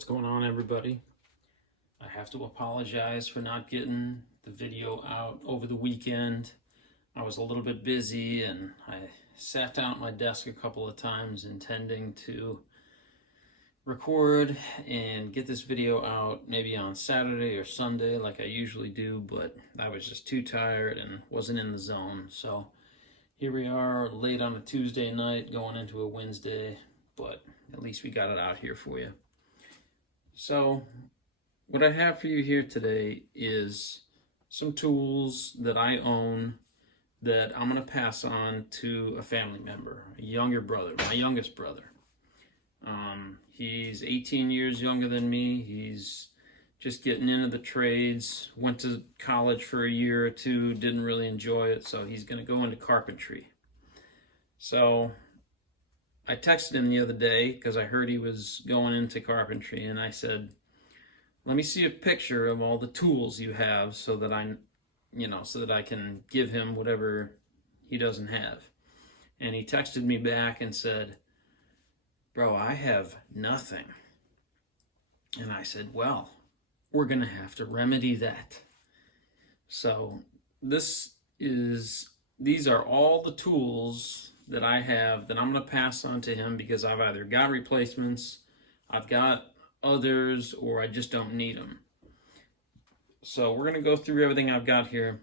What's going on, everybody? I have to apologize for not getting the video out over the weekend. I was a little bit busy and I sat down at my desk a couple of times intending to record and get this video out maybe on Saturday or Sunday like I usually do, but I was just too tired and wasn't in the zone. So here we are late on a Tuesday night going into a Wednesday, but at least we got it out here for you. So what I have for you here today is some tools that I own that I'm going to pass on to a family member, a younger brother, my youngest brother. He's 18 years younger than me. He's just getting into the trades, went to college for a year or two, didn't really enjoy it, so he's going to go into carpentry. So I texted him the other day because I heard he was going into carpentry, and I said, let me see a picture of all the tools you have so that I can give him whatever he doesn't have. And he texted me back and said, bro, I have nothing. And I said, well, we're going to have to remedy that. So these are all the tools that I have that I'm going to pass on to him because I've either got replacements, I've got others, or I just don't need them. So we're going to go through everything I've got here.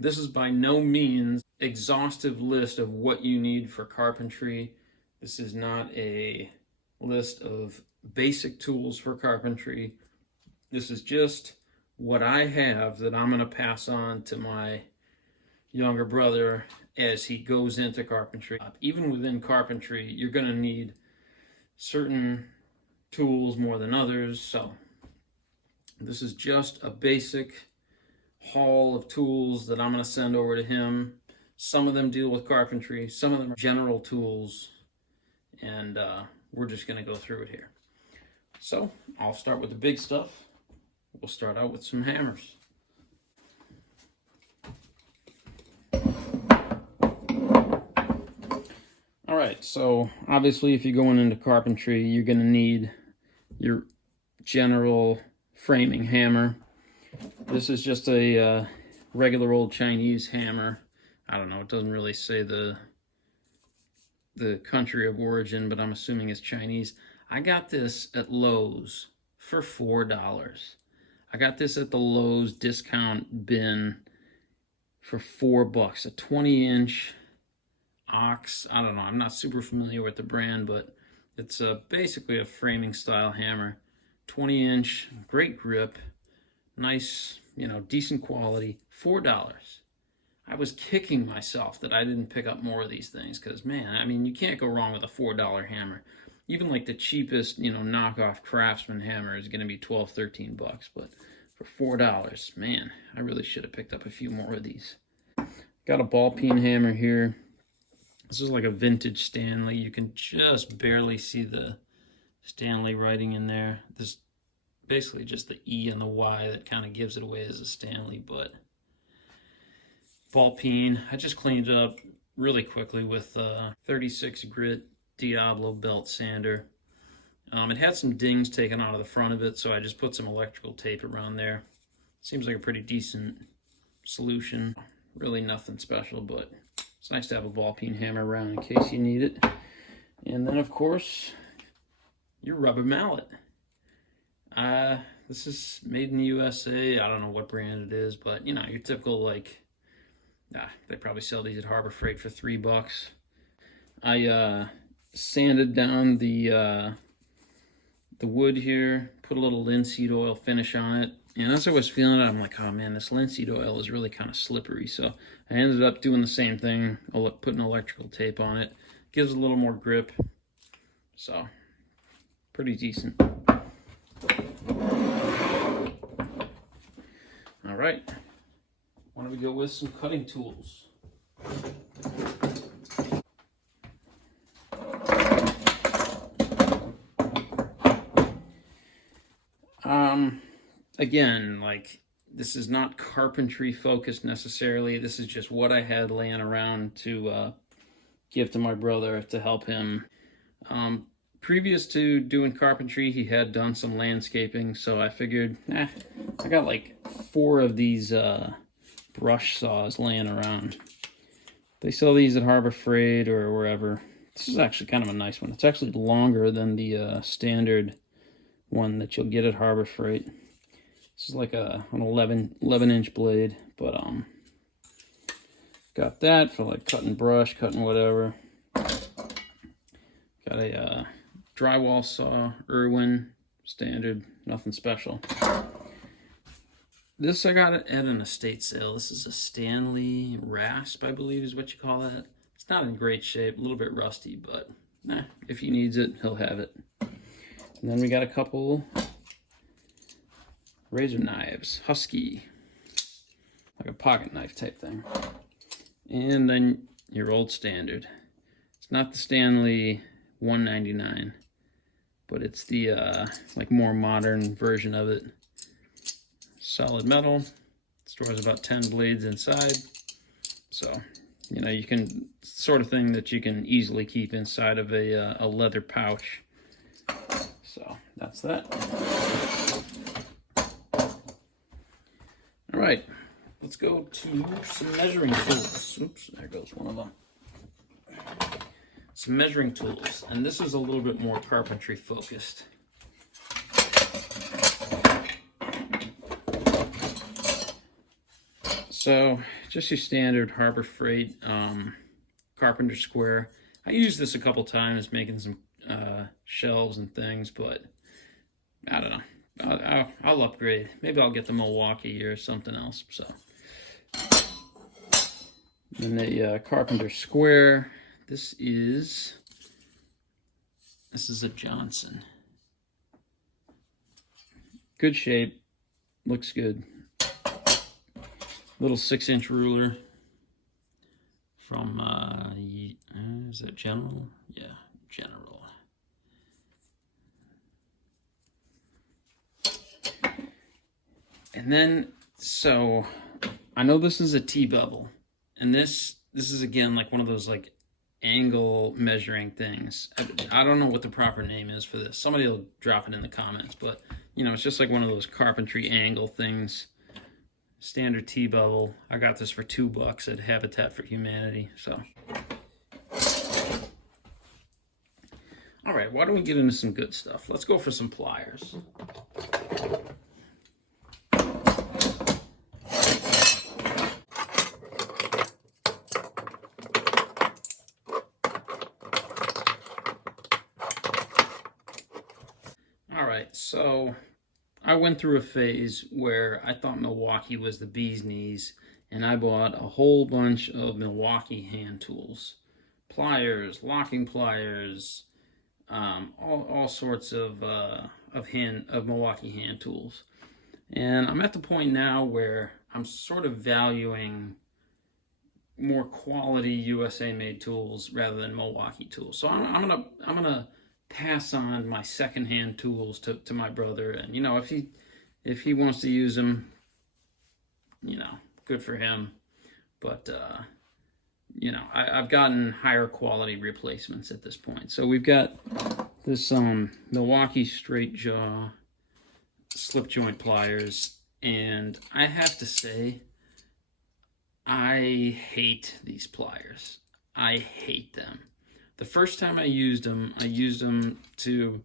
This is by no means an exhaustive list of what you need for carpentry. This is not a list of basic tools for carpentry. This is just what I have that I'm going to pass on to my younger brother as he goes into carpentry. Even within carpentry, you're going to need certain tools more than others. So this is just a basic haul of tools that I'm going to send over to him. Some of them deal with carpentry, some of them are general tools, and we're just going to go through it here. So I'll start with the big stuff. We'll start out with some hammers. All right, so obviously if you're going into carpentry, you're going to need your general framing hammer. This is just a regular old Chinese hammer. I don't know, it doesn't really say the country of origin, but I'm assuming it's Chinese. I got this at Lowe's for $4. I got this at the Lowe's discount bin for $4, a 20-inch ox. I don't know, I'm not super familiar with the brand, but it's basically a framing style hammer. 20-inch, great grip, nice, decent quality, $4. I was kicking myself that I didn't pick up more of these things because, man, I mean, you can't go wrong with a $4 hammer. Even like the cheapest, knockoff Craftsman hammer is going to be $12, $13, but for $4, man, I really should have picked up a few more of these. Got a ball peen hammer here. This is like a vintage Stanley. You can just barely see the Stanley writing in there. This basically just the E and the Y that kind of gives it away as a Stanley, but ball peen. I just cleaned it up really quickly with 36 grit Diablo belt sander. It had some dings taken out of the front of it, so I just put some electrical tape around there. Seems like a pretty decent solution. Really nothing special, but it's nice to have a ball peen hammer around in case you need it. And then, of course, your rubber mallet. This is made in the USA. I don't know what brand it is, but your typical they probably sell these at Harbor Freight for $3. I sanded down the wood here, put a little linseed oil finish on it, and as I was feeling it, I'm like, oh man, this linseed oil is really kind of slippery. So I ended up doing the same thing, putting electrical tape on it. Gives a little more grip, so pretty decent. All right, why don't we go with some cutting tools? Again, this is not carpentry focused necessarily. This is just what I had laying around to give to my brother to help him. previous to doing carpentry, he had done some landscaping, so I figured, I got like 4 of these brush saws laying around. They sell these at Harbor Freight or wherever. This is actually kind of a nice one. It's actually longer than the standard one that you'll get at Harbor Freight. This is like an 11-inch blade, but got that for like cutting brush, cutting whatever. Got a drywall saw, Irwin, standard, nothing special. This I got at an estate sale. This is a Stanley Rasp, I believe is what you call that. It's not in great shape, a little bit rusty, but if he needs it, he'll have it. And then we got a couple razor knives, Husky, like a pocket knife type thing. And then your old standard. It's not the Stanley 199, but it's the like more modern version of it. Solid metal, stores about 10 blades inside, so you know, you can, sort of thing that you can easily keep inside of a leather pouch. So that's that. All right, let's go to some measuring tools. Oops, there goes one of them. Some measuring tools, and this is a little bit more carpentry focused. So just your standard Harbor Freight Carpenter square. I used this a couple times making some shelves and things, but I don't know. I'll upgrade. Maybe I'll get the Milwaukee or something else. So then the Carpenter square. This is a Johnson. Good shape, looks good. Little 6-inch ruler from is that General? Yeah, General. And then, so I know this is a T-bevel, and this is again like one of those like angle measuring things. I don't know what the proper name is for this. Somebody will drop it in the comments, but you know, it's just like one of those carpentry angle things. Standard T-bevel. I got this for $2 at Habitat for Humanity. So, all right, why don't we get into some good stuff? Let's go for some pliers. All right, so I went through a phase where I thought Milwaukee was the bee's knees, and I bought a whole bunch of Milwaukee hand tools. Pliers, locking pliers, all sorts of Milwaukee hand tools. And I'm at the point now where I'm sort of valuing more quality USA made tools rather than Milwaukee tools. So I'm gonna pass on my secondhand tools to my brother, and you know, if he wants to use them, you know, good for him. But you know, I've gotten higher quality replacements at this point. So we've got this Milwaukee straight jaw slip joint pliers, and I have to say, I hate these pliers. I hate them. The first time I used them to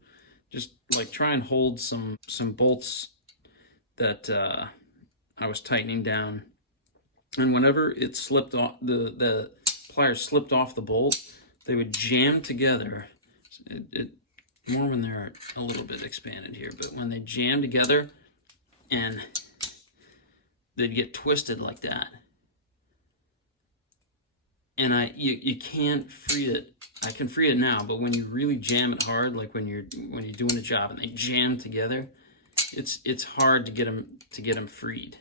just like try and hold some bolts that I was tightening down. And whenever it slipped off, the pliers slipped off the bolt, they would jam together. More when they're a little bit expanded here, but when they jam together and they'd get twisted like that. And you can't free it. I can free it now, but when you really jam it hard, like when you're doing a job and they jam together, it's hard to get them freed.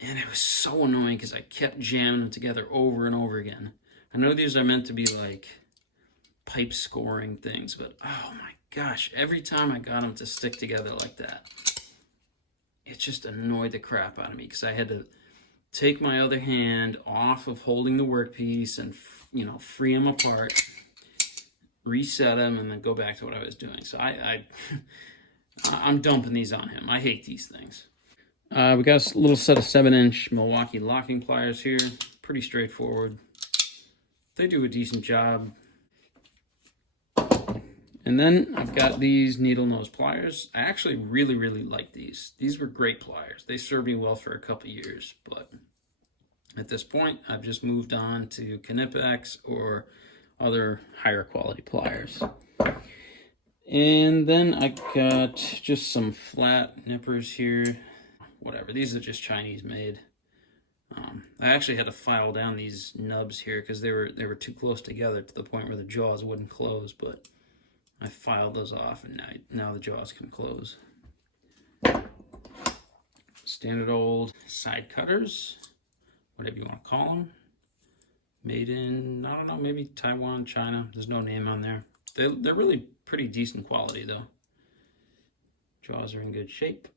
And it was so annoying because I kept jamming them together over and over again. I know these are meant to be like pipe scoring things, but oh my gosh, every time I got them to stick together like that, it just annoyed the crap out of me because I had to take my other hand off of holding the workpiece and, you know, free them apart, reset them, and then go back to what I was doing. So I'm dumping these on him. I hate these things. We got a little set of 7-inch Milwaukee locking pliers here. Pretty straightforward. They do a decent job. And then I've got these needle nose pliers. I actually really, really like these. These were great pliers. They served me well for a couple years, but at this point, I've just moved on to Knipex or other higher quality pliers. And then I got just some flat nippers here. Whatever, these are just Chinese made. I actually had to file down these nubs here because they were too close together to the point where the jaws wouldn't close, but I filed those off, and now the jaws can close. Standard old side cutters, whatever you want to call them. Made in, I don't know, maybe Taiwan, China. There's no name on there. They're really pretty decent quality though. Jaws are in good shape.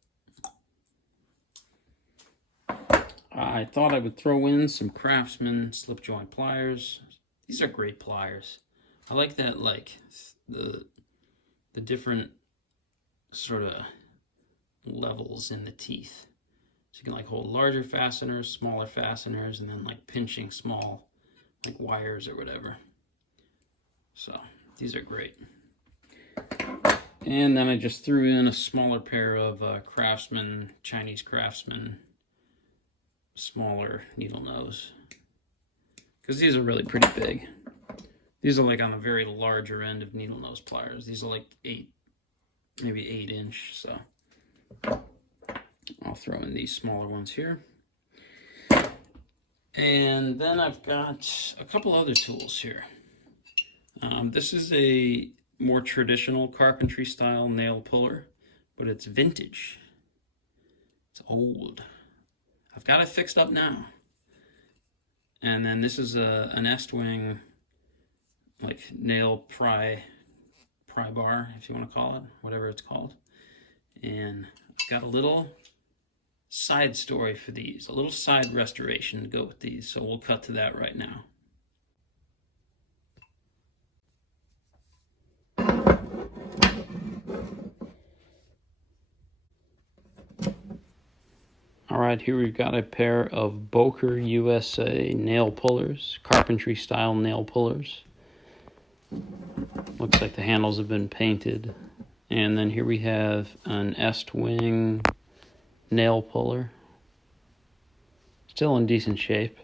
I thought I would throw in some Craftsman slip joint pliers. These are great pliers. I like that, like the different sort of levels in the teeth. So you can like hold larger fasteners, smaller fasteners, and then like pinching small like wires or whatever. So these are great. And then I just threw in a smaller pair of Craftsman, Chinese Craftsman, smaller needle nose. Because these are really pretty big. These are like on the very larger end of needle nose pliers. These are like maybe 8-inch. So I'll throw in these smaller ones here. And then I've got a couple other tools here. This is a more traditional carpentry style nail puller, but it's vintage. It's old. I've got it fixed up now. And then this is an Estwing like nail pry bar, if you want to call it, whatever it's called. And I've got a little side story for these, a little side restoration to go with these. So we'll cut to that right now. All right, here we've got a pair of Boker USA nail pullers, carpentry style nail pullers. Looks like the handles have been painted. And then here we have an Estwing nail puller. Still in decent shape.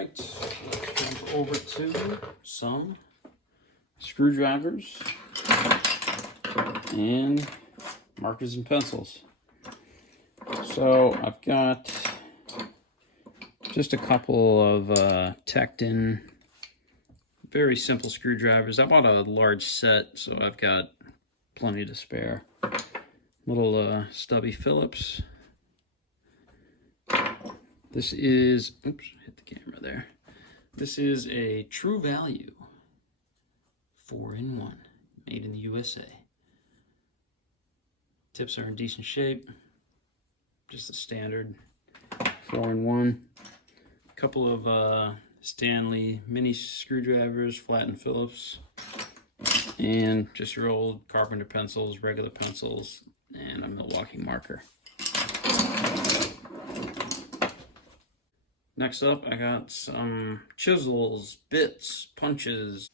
right, let's jump over to some screwdrivers and markers and pencils. So I've got just a couple of tacked in, very simple screwdrivers. I bought a large set, so I've got plenty to spare. Little stubby Phillips. This is, oops, hit the camera there. This is a True Value 4-in-1, made in the USA. Tips are in decent shape. Just a standard 4-in-1. A couple of Stanley mini screwdrivers, flattened Phillips, and just your old Carpenter pencils, regular pencils, and a Milwaukee marker. Next up, I got some chisels, bits, punches.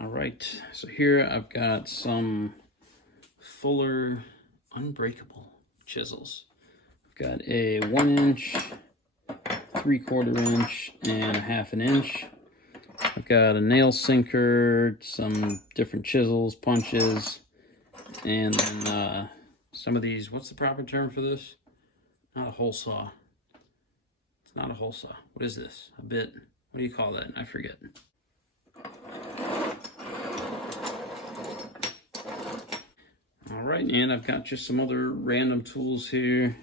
Alright, so here I've got some Fuller Unbreakable chisels. I've got a 1-inch, 3/4 inch, and a 1/2 inch. I've got a nail sinker, some different chisels, punches, and then some of these, what's the proper term for this? Not a hole saw. It's not a hole saw. What is this? A bit? What do you call that? I forget. All right, and I've got just some other random tools here.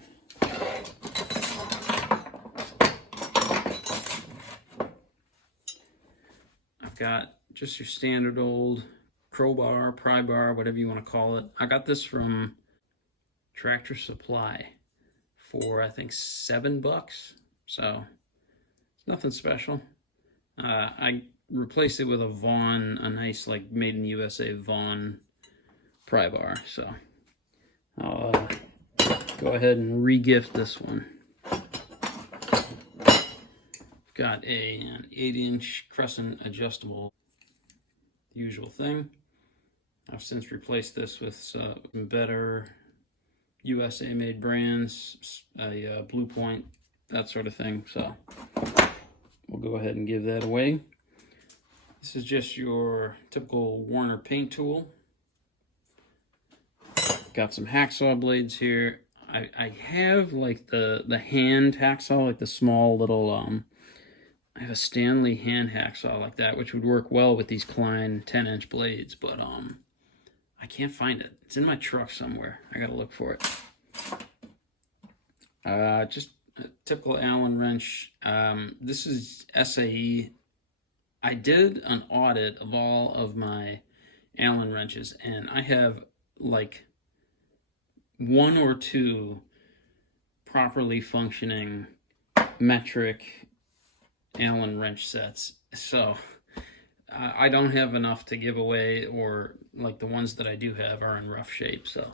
I've got just your standard old crowbar, pry bar, whatever you want to call it. I got this from Tractor Supply for, I think, $7. So it's nothing special. I replaced it with a Vaughan, a nice, like, made in the USA Vaughan pry bar. So I'll go ahead and re-gift this one. Got an 8-inch crescent adjustable, usual thing. I've since replaced this with some better USA made brands, a Blue Point, that sort of thing. So we'll go ahead and give that away. This is just your typical Warner paint tool. Got some hacksaw blades here. I have like the hand hacksaw, like the small little I have a Stanley hand hacksaw like that, which would work well with these Klein 10-inch blades, but I can't find it. It's in my truck somewhere. I gotta look for it. Just a typical Allen wrench. This is SAE. I did an audit of all of my Allen wrenches, and I have like 1 or 2 properly functioning metric Allen wrench sets. So I don't have enough to give away, or like the ones that I do have are in rough shape. So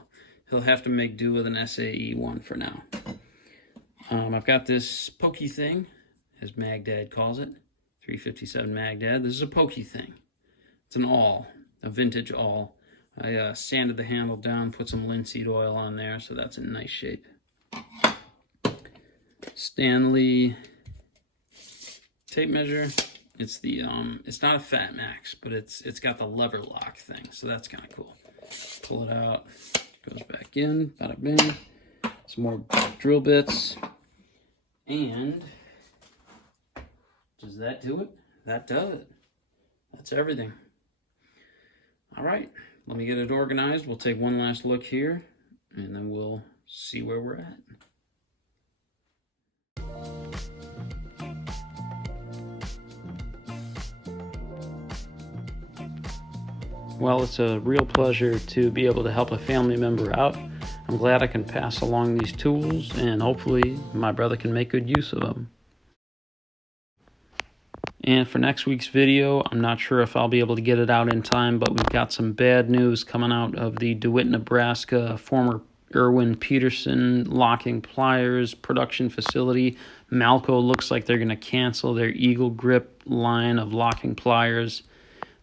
he'll have to make do with an SAE one for now. I've got this pokey thing, as Magdad calls it, 357 Magdad. This is a pokey thing. It's an awl, a vintage awl. I sanded the handle down, put some linseed oil on there, so that's in nice shape. Stanley tape measure. It's the it's not a Fat Max, but it's got the lever lock thing, so that's kind of cool. Pull it out, goes back in, bada bing. Some more drill bits, and does that do it? That does it. That's everything. All right, let me get it organized. We'll take one last look here, and then we'll see where we're at. Well, it's a real pleasure to be able to help a family member out. I'm glad I can pass along these tools, and hopefully my brother can make good use of them. And for next week's video, I'm not sure if I'll be able to get it out in time, but we've got some bad news coming out of the DeWitt, Nebraska, former Irwin Peterson locking pliers production facility. Malco looks like they're going to cancel their Eagle Grip line of locking pliers.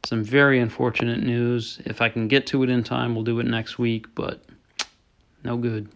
Some very unfortunate news. If I can get to it in time, we'll do it next week, but No good.